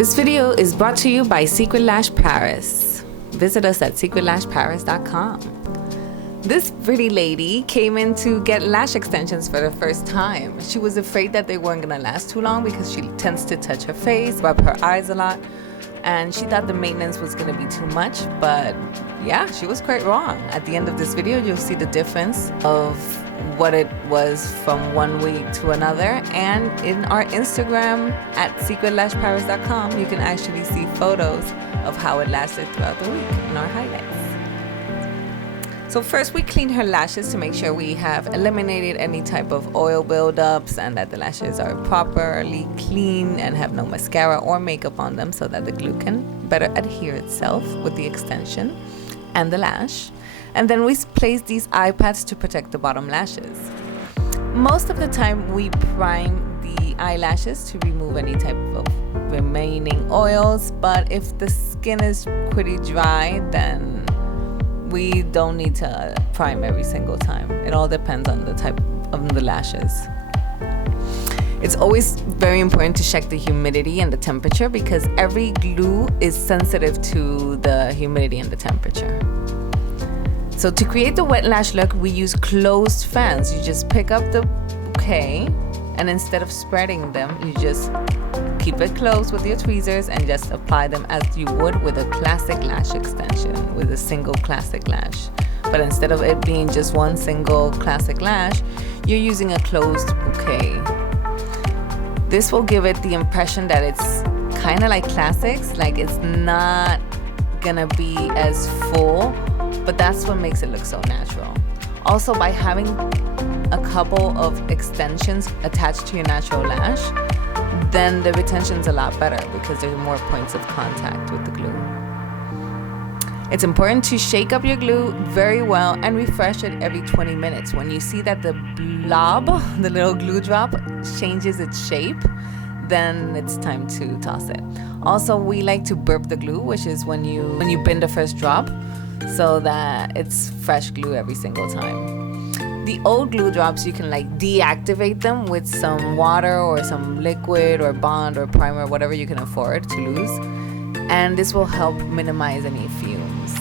This video is brought to you by Secret Lash Paris. Visit us at secretlashparis.com. This pretty lady came in to get lash extensions for the first time. She was afraid that they weren't gonna last too long because she tends to touch her face, rub her eyes a lot, and she thought the maintenance was gonna be too much, but yeah, she was quite wrong. At the end of this video, you'll see the difference of what it was from 1 week to another, and in our Instagram at secretlashparis.com you can actually see photos of how it lasted throughout the week in our highlights. So first we cleaned her lashes to make sure we have eliminated any type of oil buildups and that the lashes are properly clean and have no mascara or makeup on them so that the glue can better adhere itself with the extension and the lash. And then we place these eye pads to protect the bottom lashes. Most of the time we prime the eyelashes to remove any type of remaining oils, but if the skin is pretty dry, then we don't need to prime every single time. It all depends on the type of the lashes. It's always very important to check the humidity and the temperature because every glue is sensitive to the humidity and the temperature. So to create the wet lash look, we use closed fans. You just pick up the bouquet and instead of spreading them, you just keep it closed with your tweezers and just apply them as you would with a classic lash extension, with a single classic lash. But instead of it being just one single classic lash, you're using a closed bouquet. This will give it the impression that it's kind of like classics, like it's not gonna be as full, but that's what makes it look so natural. Also, by having a couple of extensions attached to your natural lash, then the retention's a lot better because there are more points of contact with the glue. It's important to shake up your glue very well and refresh it every 20 minutes. When you see that the blob, the little glue drop, changes its shape, then it's time to toss it. Also, we like to burp the glue, which is when you bend the first drop, so that it's fresh glue every single time. The old glue drops, you can like deactivate them with some water or some liquid or bond or primer, whatever you can afford to lose, and this will help minimize any fumes.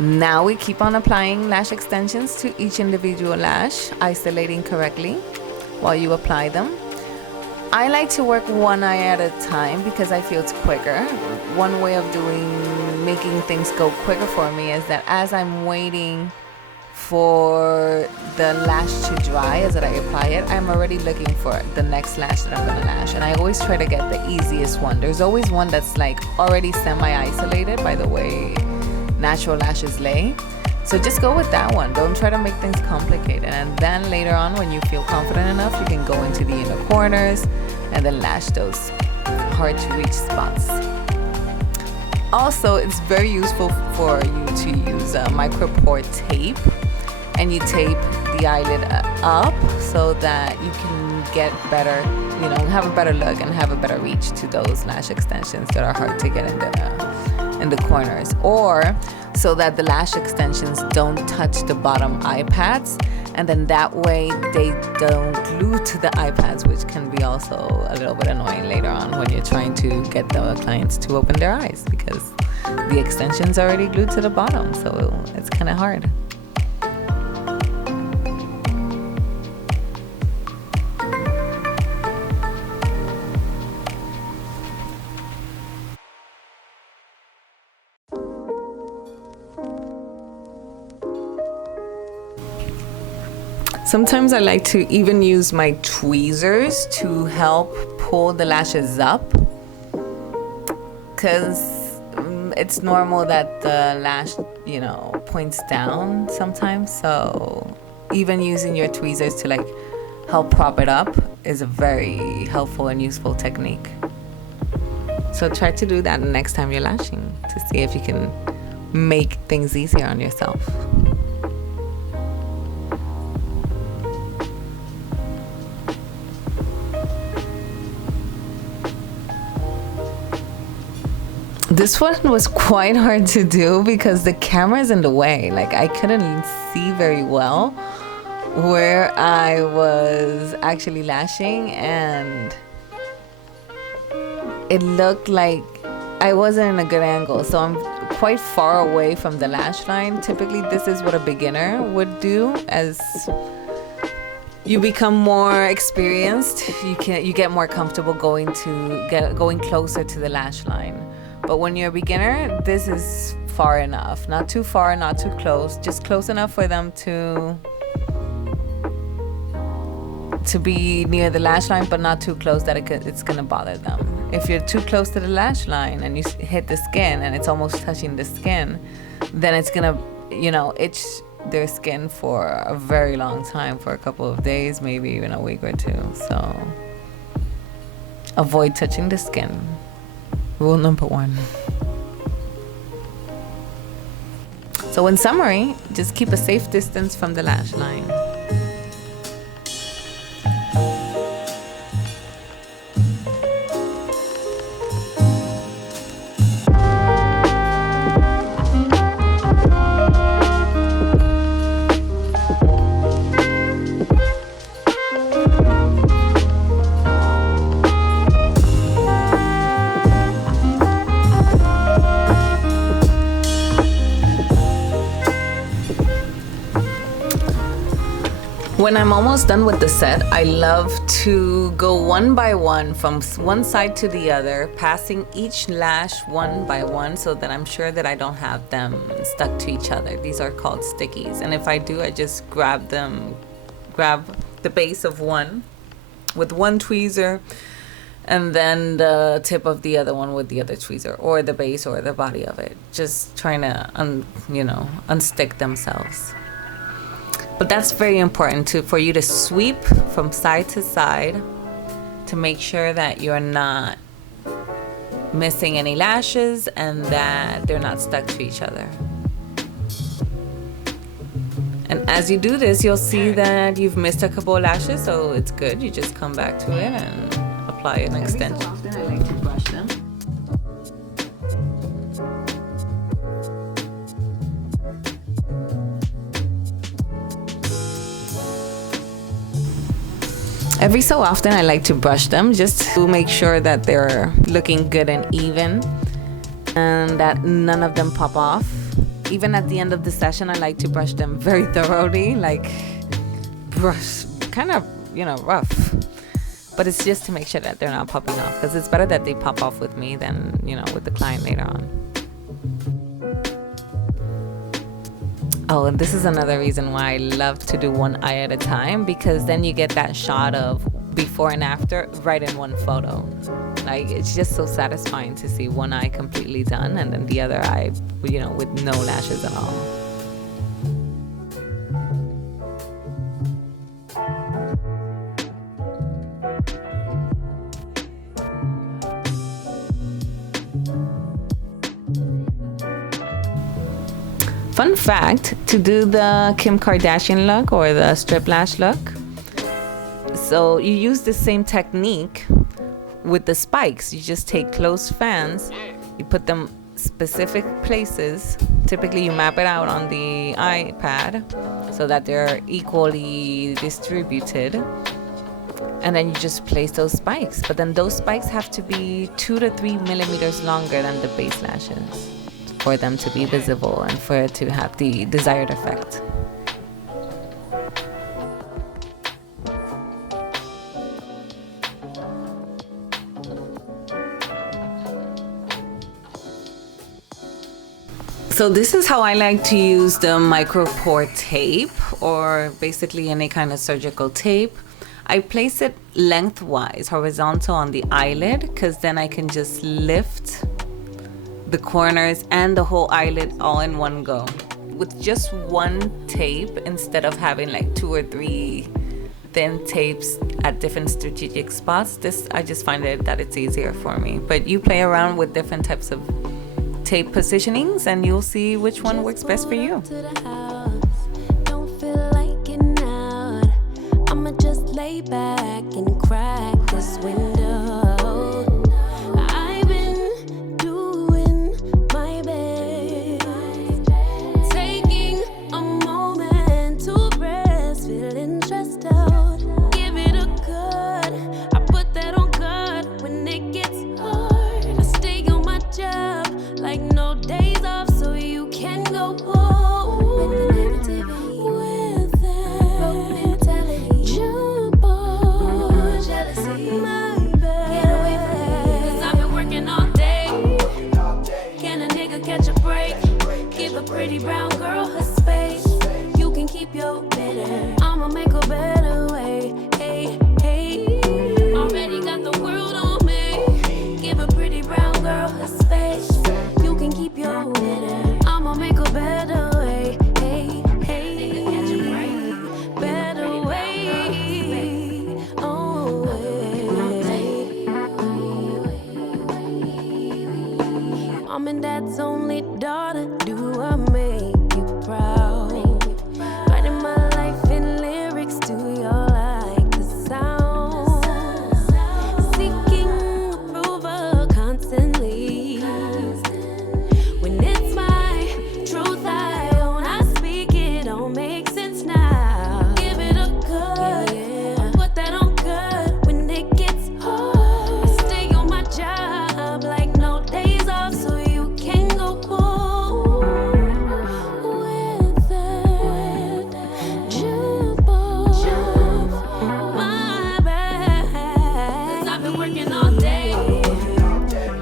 Now we keep on applying lash extensions to each individual lash, isolating correctly while you apply them. I like to work one eye at a time because I feel it's quicker. One way of making things go quicker for me is that as I'm waiting for the lash to dry, as I apply it, I'm already looking for the next lash that I'm gonna lash. And I always try to get the easiest one. There's always one that's like already semi-isolated by the way natural lashes lay. So just go with that one. Don't try to make things complicated. And then later on, when you feel confident enough, you can go into the inner corners and then lash those hard to reach spots. Also, it's very useful for you to use a micropore tape, and you tape the eyelid up so that you can get better, have a better look and have a better reach to those lash extensions that are hard to get in the corners, or so that the lash extensions don't touch the bottom eye pads, and then that way they don't glue to the eye pads, which can be also a little bit annoying later on when you're trying to get the clients to open their eyes because the extension's already glued to the bottom, so it's kind of hard. Sometimes I like to even use my tweezers to help pull the lashes up because it's normal that the lash, points down sometimes. So even using your tweezers to like help prop it up is a very helpful and useful technique. So try to do that next time you're lashing to see if you can make things easier on yourself. This one was quite hard to do because the camera's in the way. Like I couldn't see very well where I was actually lashing, and it looked like I wasn't in a good angle, so I'm quite far away from the lash line. Typically, this is what a beginner would do. As you become more experienced, you get more comfortable going closer to the lash line. But when you're a beginner, this is far enough. Not too far, not too close. Just close enough for them to be near the lash line, but not too close that it's gonna bother them. If you're too close to the lash line and you hit the skin and it's almost touching the skin, then it's gonna, itch their skin for a very long time, for a couple of days, maybe even a week or two. So avoid touching the skin. Rule number 1. So in summary, just keep a safe distance from the lash line. When I'm almost done with the set, I love to go one by one from one side to the other, passing each lash one by one so that I'm sure that I don't have them stuck to each other. These are called stickies. And if I do, I just grab the base of one with one tweezer and then the tip of the other one with the other tweezer, or the base or the body of it. Just trying to, unstick themselves. But that's very important for you to sweep from side to side to make sure that you're not missing any lashes and that they're not stuck to each other. And as you do this, you'll see that you've missed a couple of lashes, so it's good. You just come back to it and apply an extension. Every so often, I like to brush them. Every so often, I like to brush them just to make sure that they're looking good and even and that none of them pop off. Even at the end of the session, I like to brush them very thoroughly, like brush, kind of, rough. But it's just to make sure that they're not popping off, because it's better that they pop off with me than, with the client later on. Oh, and this is another reason why I love to do one eye at a time, because then you get that shot of before and after right in one photo. Like, it's just so satisfying to see one eye completely done and then the other eye, with no lashes at all. Fun fact, to do the Kim Kardashian look or the strip lash look, so you use the same technique with the spikes. You just take closed fans, you put them specific places. Typically you map it out on the iPad so that they're equally distributed, and then you just place those spikes. But then those spikes have to be 2 to 3 millimeters longer than the base lashes for them to be visible and for it to have the desired effect. So this is how I like to use the micro pore tape, or basically any kind of surgical tape. I place it lengthwise, horizontal on the eyelid, because then I can just lift the corners and the whole eyelid all in one go with just one tape, instead of having like 2 or 3 thin tapes at different strategic spots. I just find that it's easier for me. But you play around with different types of tape positionings and you'll see which one works best for you. Don't feel like getting out. I'ma just lay back and crack this window. Give it a good. I put that on good when it gets hard. pretty brown girl her space. You can keep your bitter. I'ma make a better way. Hey, hey. Already got the world on me. Give a pretty brown girl her space. You can keep your bitter. I'ma make a better way. Hey, hey. Better way. Oh, hey. Mom and dad's only daughter. Do I make you proud? Writing my life in lyrics. Do you like the sound? Seeking approval constantly. When it's my truth I own, I speak it. Don't make sense now. Give it a cut. Put that on cut when it gets hard. I stay on my job like no days off, so you can go pull with that jump off my back. 'Cause I've been working all day.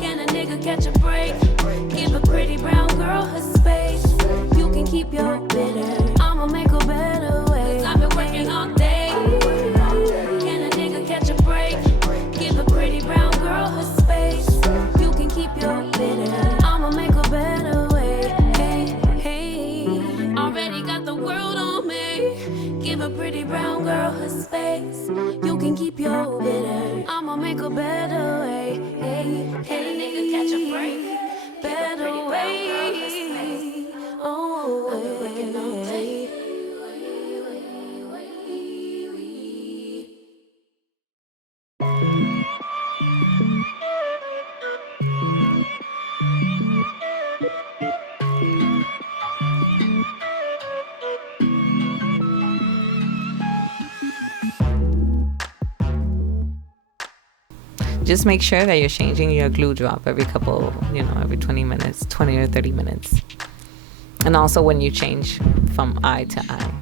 Can a nigga catch a break? Give a pretty brown girl her space. You can keep your bitter. I'ma make a better way. 'Cause I've been working all day. Can a nigga catch a break? Give a pretty brown girl her space. You can keep your bitter. I'ma make a better way. Hey, hey. Already got the world on me. Give a pretty brown girl her space. You can keep your bitter. I'ma make a better way. Hey, hey. Nigga catch a break. Better way. Oh, hey. Just make sure that you're changing your glue drop every couple, every 20 minutes, 20 or 30 minutes. And also when you change from eye to eye.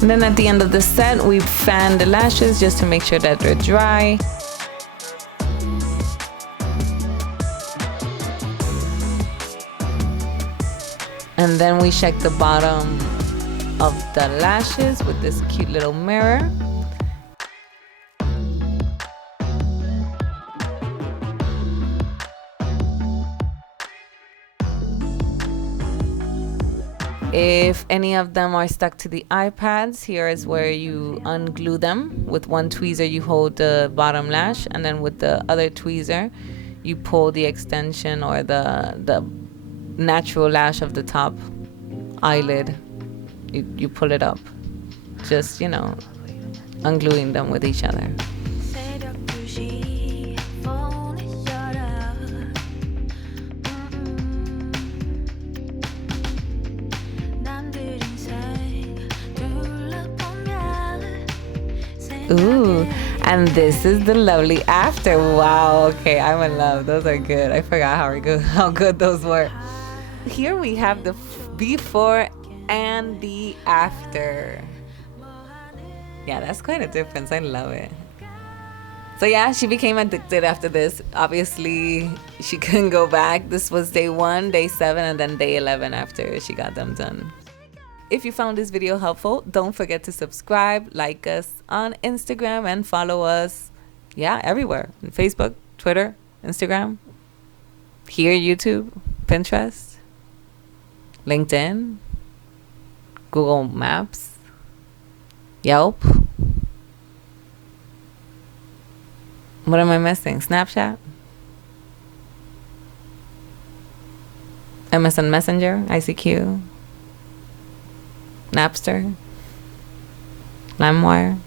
And then at the end of the set, we fan the lashes just to make sure that they're dry. And then we check the bottom of the lashes with this cute little mirror. If any of them are stuck to the iPads, here is where you unglue them. With one tweezer, you hold the bottom lash, and then with the other tweezer, you pull the extension or the natural lash of the top eyelid. You pull it up, just ungluing them with each other. Ooh, and this is the lovely after. Wow, okay, I'm in love. Those are good. I forgot how good those were. Here we have the before and the after. Yeah, that's quite a difference. I love it. So yeah, she became addicted after this. Obviously, she couldn't go back. This was day 1, day 7, and then day 11 after she got them done. If you found this video helpful, don't forget to subscribe, like us on Instagram, and follow us, yeah, everywhere. On Facebook, Twitter, Instagram, here, YouTube, Pinterest, LinkedIn, Google Maps, Yelp. What am I missing? Snapchat? MSN Messenger, ICQ, Napster, LimeWire.